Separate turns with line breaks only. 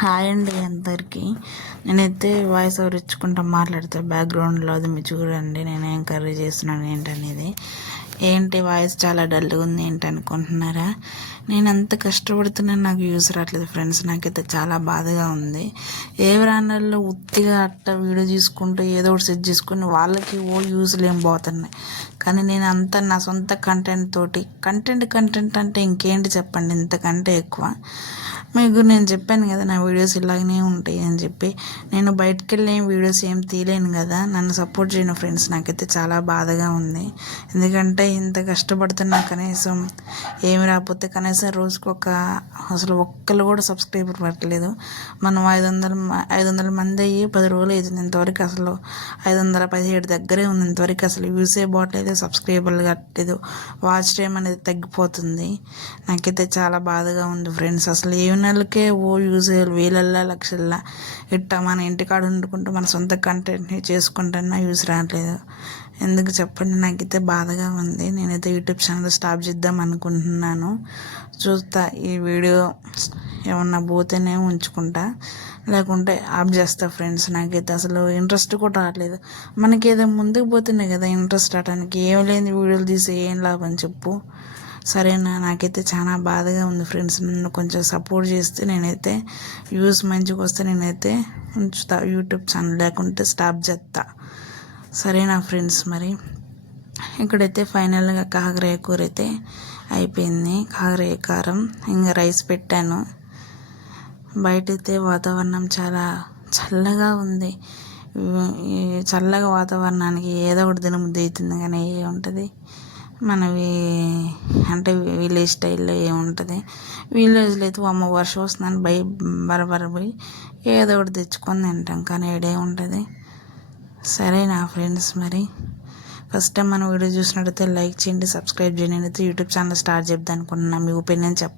Hi అండి అందరికీ. నేనైతే వాయిస్ ఓవర్ ఇచ్చుకుంటా మాట్లాడితే. బ్యాక్గ్రౌండ్లో అది మీరు చూడండి నేను ఏం కర్రీ చేస్తున్నాను ఏంటనేది. ఏంటి వాయిస్ చాలా డల్గా ఉంది ఏంటి అనుకుంటున్నారా నేను అంత కష్టపడుతున్నాను నాకు యూస్ రావట్లేదు ఫ్రెండ్స్ నాకైతే చాలా బాధగా ఉంది. ఏ బ్రాండర్లో ఉత్తిగా అట్ట వీడియో తీసుకుంటూ ఏదో ఒకటి సెట్ చేసుకుని వాళ్ళకి ఓ యూజ్లు ఏం పోతున్నాయి. కానీ నేను అంతా నా సొంత కంటెంట్ తోటి కంటెంట్ కంటెంట్ అంటే ఇంకేంటి చెప్పండి? ఇంతకంటే ఎక్కువ. మీకు నేను చెప్పాను కదా నా వీడియోస్ ఇలాగనే ఉంటాయి అని చెప్పి. నేను బయటకు వెళ్ళి వీడియోస్ ఏం తీయలేను కదా నన్ను సపోర్ట్ చేయను ఫ్రెండ్స్. నాకైతే చాలా బాధగా ఉంది. ఎందుకంటే ఇంత కష్టపడుతున్నా కనీసం ఏమి రాకపోతే కనీసం రోజుకు ఒక అసలు ఒక్కరు కూడా సబ్స్క్రైబర్ పట్టలేదు. మనం ఐదు వందల ఐదు వందల మంది అయ్యి పది రోజులు అవుతుంది ఇంతవరకు అసలు. ఐదు వందల పదిహేడు దగ్గరే ఉంది ఇంతవరకు అసలు. యూసే బాట్లేదు సబ్స్క్రైబర్లు కట్టలేదు వాచ్ టైం అనేది తగ్గిపోతుంది. నాకైతే చాలా బాధగా ఉంది ఫ్రెండ్స్. అసలు ఏమి నెలకే ఓ యూజ్ వేలల్లా లక్షల్లా ఇట్టా మన ఇంటికాడ వండుకుంటూ మన సొంత కంటెంట్ని చేసుకుంటున్నా యూజ్ రావట్లేదు. ఎందుకు చెప్పండి? నాకైతే బాధగా ఉంది. నేనైతే యూట్యూబ్ ఛానల్ స్టాప్ చేద్దాం అనుకుంటున్నాను. చూస్తా ఈ వీడియో ఏమన్నా పోతేనే ఉంచుకుంటా. లేకుంటే ఆఫ్ చేస్తా ఫ్రెండ్స్. నాకైతే అసలు ఇంట్రెస్ట్ కూడా రావట్లేదు. మనకి ఏదో ముందుకు పోతున్నాయి కదా ఇంట్రెస్ట్ రావడానికి ఏం లేని వీడియోలు తీసి ఏం లాభం చెప్పు. సరేనా నాకైతే చాలా బాధగా ఉంది ఫ్రెండ్స్. నన్ను కొంచెం సపోర్ట్ చేస్తే నేనైతే వ్యూస్ మంచిగా వస్తే నేనైతే ఉంచుతా యూట్యూబ్ ఛానల్ లేకుంటే స్టాప్ చేస్తా. సరేనా ఫ్రెండ్స్ మరి. ఇక్కడైతే ఫైనల్గా కాకరాయ కూర అయితే అయిపోయింది. కాకరాయ కారం ఇంకా రైస్ పెట్టాను. బయటైతే వాతావరణం చాలా చల్లగా ఉంది. చల్లగా వాతావరణానికి ఏదో ఒకటి తినబుద్ధి అవుతుంది కానీ ఏ ఉంటుంది మనవి అంటే విలేజ్ స్టైల్లో ఏముంటుంది? విలేజ్లో అయితే అమ్మ వర్షం వస్తుందని భయ బరబర పోయి ఏదో ఒకటి తెచ్చుకొని తింటాం. కానీ ఏడే ఉంటుంది. సరే నా ఫ్రెండ్స్ మరి. ఫస్ట్ టైం మన వీడియో చూసినట్టయితే లైక్ చేయండి సబ్స్క్రైబ్ చేయండి. అయితే యూట్యూబ్ ఛానల్ స్టార్ట్ చేద్దాం అనుకుంటున్నాను మీ ఒపీనియన్ చెప్పండి.